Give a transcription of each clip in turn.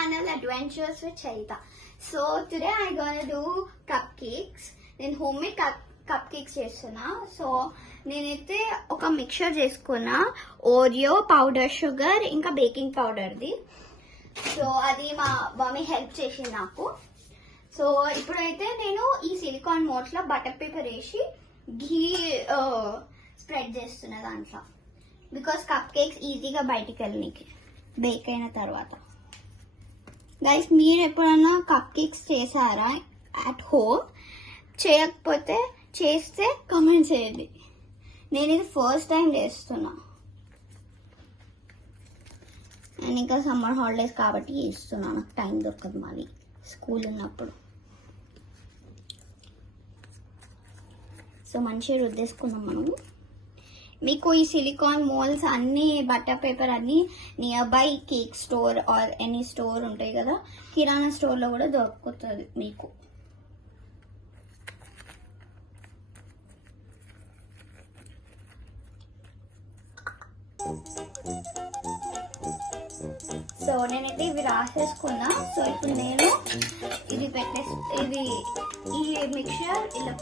channel Adventures with Chaita. So today I'm gonna do cupcakes. Then homemade cupcakes చేస్తున్నా. సో నేనైతే ఒక మిక్చర్ చేసుకున్నా, Oreo, powder sugar, ఇంకా బేకింగ్ పౌడర్ది. సో అది మా మమ్మీ హెల్ప్ చేసింది నాకు. సో ఇప్పుడైతే నేను ఈ సిలికాన్ మోల్డ్స్ లో బటర్ పేపర్ వేసి ఘీ స్ప్రెడ్ చేస్తున్నా దాంట్లో, బికాస్ కప్ కేక్స్ ఈజీగా బయటికి వెళ్ళనికి బేక్ అయిన తర్వాత. గైస్, మీరు ఎప్పుడైనా కప్ కేక్స్ చేశారా అట్ హోమ్? చేయకపోతే చేస్తే కామెంట్ చేయండి. నేను ఇది ఫస్ట్ టైం చేస్తున్నా, అండ్ ఇంకా సమ్మర్ హాలిడేస్ కాబట్టి చేస్తున్నా, నాకు టైం దొరకదు మళ్ళీ స్కూల్ ఉన్నప్పుడు. సో మంచిగా రుద్దేసుకున్నాం మనము. మీకు ఈ సిలికాన్ మోల్డ్స్ అన్ని బటర్ పేపర్ అన్ని near by cake store or any store ఉంటాయి కదా, కిరాణా స్టోర్లో కూడా దొరుకుతుంది మీకు. సో నేనైతే ఇవి రాసేసుకున్నా. సో ఇప్పుడు నేను ఇది ఇది ఈ మిక్చర్ ఇలా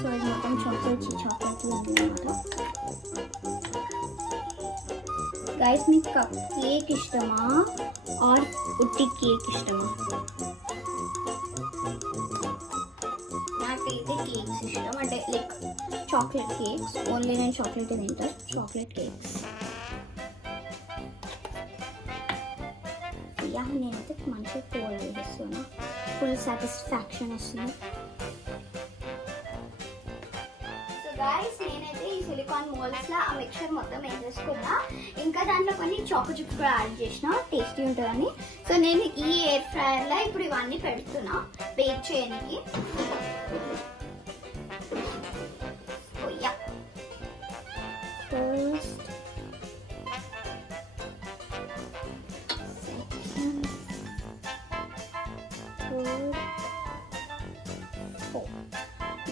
సో ఇది మొత్తం చాక్లెట్ అన్నమాట. గైస్, మీకు కప్ కేక్ ఇష్టమా ఆర్ ఉట్టి కేక్ ఇష్టమా? నాకైతే కేక్స్ ఇష్టం, అంటే లైక్ చాక్లెట్ కేక్స్. ఓన్లీ నేను చాక్లెట్ తింటా, చాక్లెట్ కేక్స్. యా, నేనైతే మంచిగా కోల్ వేసేస్తున్నా, ఫుల్ సాటిస్ఫాక్షన్ వస్తుంది. గైస్, నేనైతే ఈ సిలికాన్ మోల్డ్స్ లో ఆ మిక్చర్ మొత్తం వేసేసుకున్నా, ఇంకా దాంట్లో కొన్ని చాకో చిప్స్ కూడా యాడ్ చేసిన, టేస్టీ ఉంటుందని. సో నేను ఈ ఎయిర్ ఫ్రైయర్ లో ఇప్పుడు ఇవన్నీ పెడుతున్నా బేక్ చేయడానికి.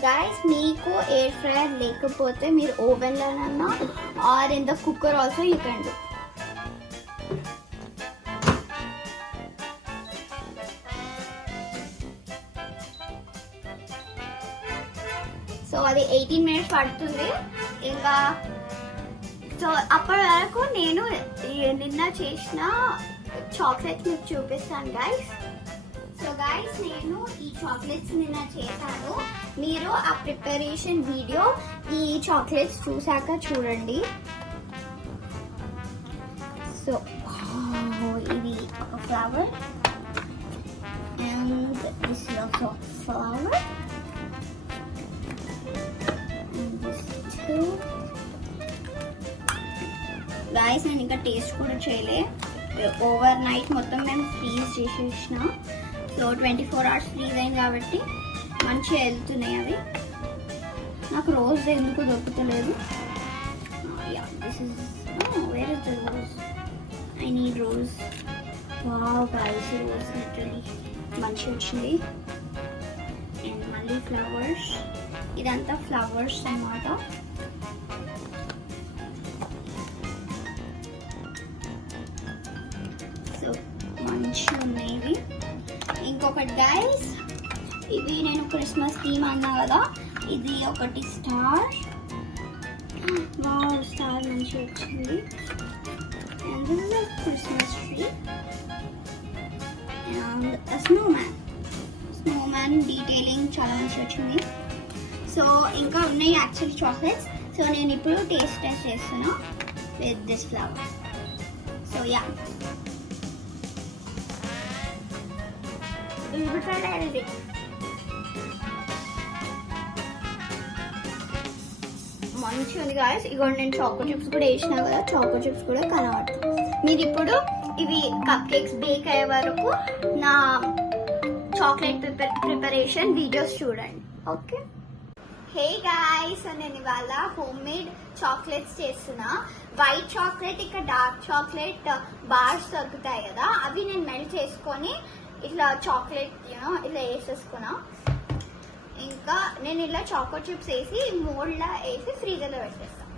గైస్, మీకు ఎయిర్ ఫ్రైయర్ లేకపోతే మీరు ఓవెన్ లోనన్నా or in the cooker also you can do. So అది 18 minutes పడుతుంది ఇంకా. సో అప్పటి వరకు నేను నిన్న చేసిన చాక్లెట్స్ మీకు చూపిస్తాను గైస్. సో గైస్, నేను ఈ చాక్లెట్స్ నిన్న చేశాను. మీరు ఆ ప్రిపరేషన్ వీడియో ఈ చాక్లెట్స్ చూసాక చూడండి. సో ఇది ఒక flower and this is also flower and this two. Guys, నేను ఇంకా టేస్ట్ కూడా చేయలే, ఓవర్ నైట్ మొత్తం మేము ఫ్రీజ్ చేసేసిన. సో 24 hours ఫ్రీజ్ అయింది కాబట్టి మంచిగా వెళ్తున్నాయి అవి. నాకు రోజ్ ఎందుకు దొరుకుతలేదు. Where is the rose? I need rose. Wow guys, rose literally మంచిగా వచ్చింది. అండ్ మళ్ళీ ఫ్లవర్స్, ఇదంతా ఫ్లవర్స్ అన్నమాట. సో మంచిగా ఉన్నాయి ఇవి. ఇంకొకటి గైస్, ఇవి నేను క్రిస్మస్ థీమ్ అన్నా కదా, ఇది ఒకటి స్టార్. వావ్, స్టార్ మంచిగా వచ్చింది. And this is a Christmas tree and a Snowman detailing చాలా మంచిగా వచ్చింది. సో ఇంకా ఉన్నాయి యాక్చువల్లీ చాక్లెట్స్. సో నేను ఇప్పుడు టేస్ట్ చేస్తున్నా with this flower. So yeah, మంచిగా ఉంది గాయస్. ఇగోండి, నేను చాకో చిప్స్ కూడా వేసినా కదా, చాకో చిప్స్ కూడా కనబడుతుంది. మీరు ఇప్పుడు ఇవి కప్ కేక్స్ బేక్ అయ్యే వరకు నా చాక్లెట్ ప్రిపరేషన్ వీడియోస్ చూడండి. ఓకే హే గాయ్స్, నేను ఇవాళ హోమ్ మేడ్ చాక్లెట్స్ చేస్తున్నా. వైట్ చాక్లెట్ ఇంకా డార్క్ చాక్లెట్ బార్స్ దొరుకుతాయి కదా, అవి నేను మెల్ట్ చేసుకొని ఇట్లా చాక్లెట్ ఇట్లా వేసేసుకున్నా. ఇంకా నేను ఇలా చాకో చిప్స్ వేసి మోల్డ్లా వేసి ఫ్రీజర్లో పెట్టేస్తాను.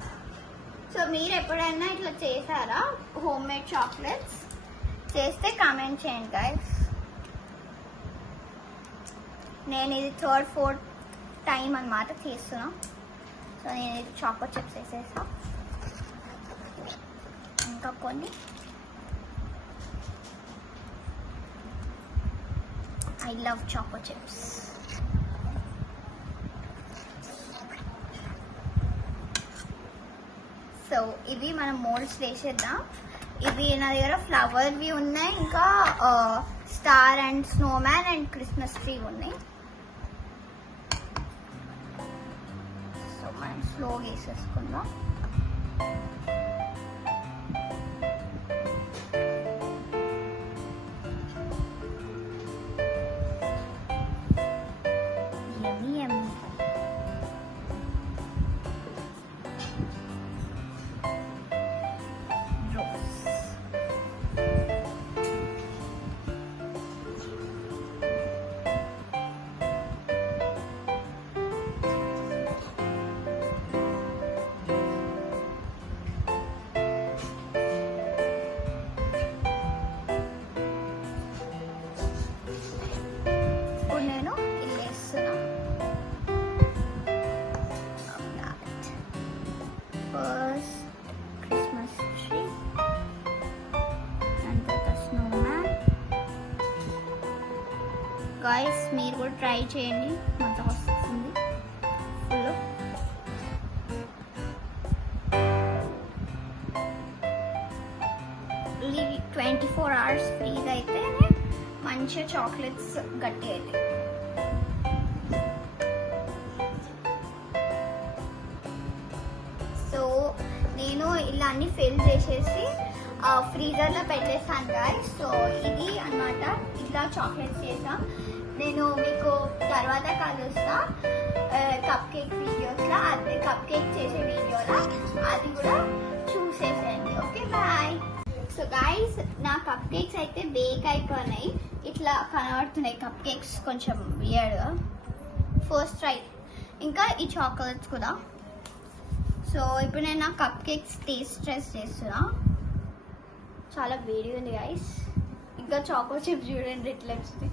సో మీరు ఎప్పుడైనా ఇట్లా చేశారా హోమ్ మేడ్ చాక్లెట్స్? చేస్తే కామెంట్ చేయండి గైస్. నేను ఇది 3rd 4th టైం అన్నమాట చేస్తున్నా. సో నేను ఇది చాకో చిప్స్ వేసేసా, ఇంకా కొన్ని I love choco chips. So ఇవి మనం మోల్డ్స్ వేసేద్దాం. ఇవి నా దగ్గర ఫ్లవర్వి ఉన్నాయి, ఇంకా star and Snowman and Christmas tree ఉన్నాయి. సో మనం స్లోగా వేసేసుకుందాం. గాయస్ మీరు కూడా ట్రై చేయండి, మంచిగా వస్తుంది. ఫుల్ 24 hours ఫ్రీజ్ అయితే మంచిగా చాక్లెట్స్ గట్టి అవుతాయి. సో నేను ఇలా అన్ని ఫిల్ చేసేసి ఫ్రీజర్లో పెట్టేస్తాను గాయస్. సో ఇది అన్నమాట, ఇట్లా చాక్లెట్స్ చేసాం. నేను మీకు తర్వాత కలుస్తా కప్ కేక్ వీడియోస్లో, అది కప్ కేక్ చేసే వీడియోలో అది కూడా చూసేసేయండి. Okay bye. సో గాయస్ నా కప్ కేక్స్ అయితే బేక్ అయిపోయినాయి, ఇట్లా కనబడుతున్నాయి కప్ కేక్స్ కొంచెం వియర్డ్గా. First try. ఇంకా ఈ చాక్లెట్స్ కూడా. సో ఇప్పుడు నేను నా కప్ కేక్స్ టేస్ట్ చేస్తున్నా. చాలా వేడి ఉంది గైస్. ఇంకా చాకో చిప్స్ చూడండి ఎట్లా వచ్చింది.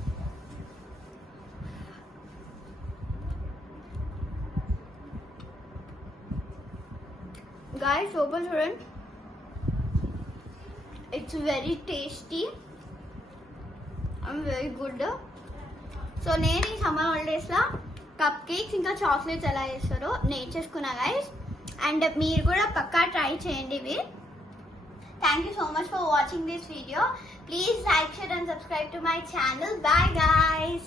గైస్ లోపల చూడండి, it's very tasty and very good. So నేను ఈ సమ్మర్ హాలిడేస్లో కప్ కేక్స్ ఇంకా చాక్లెట్స్ ఎలా చేస్తారో నేర్చేసుకున్నా గైస్. అండ్ మీరు కూడా పక్కా ట్రై చేయండి ఇవి. Thank you so much for watching this video. Please like, share and subscribe to my channel. Bye guys.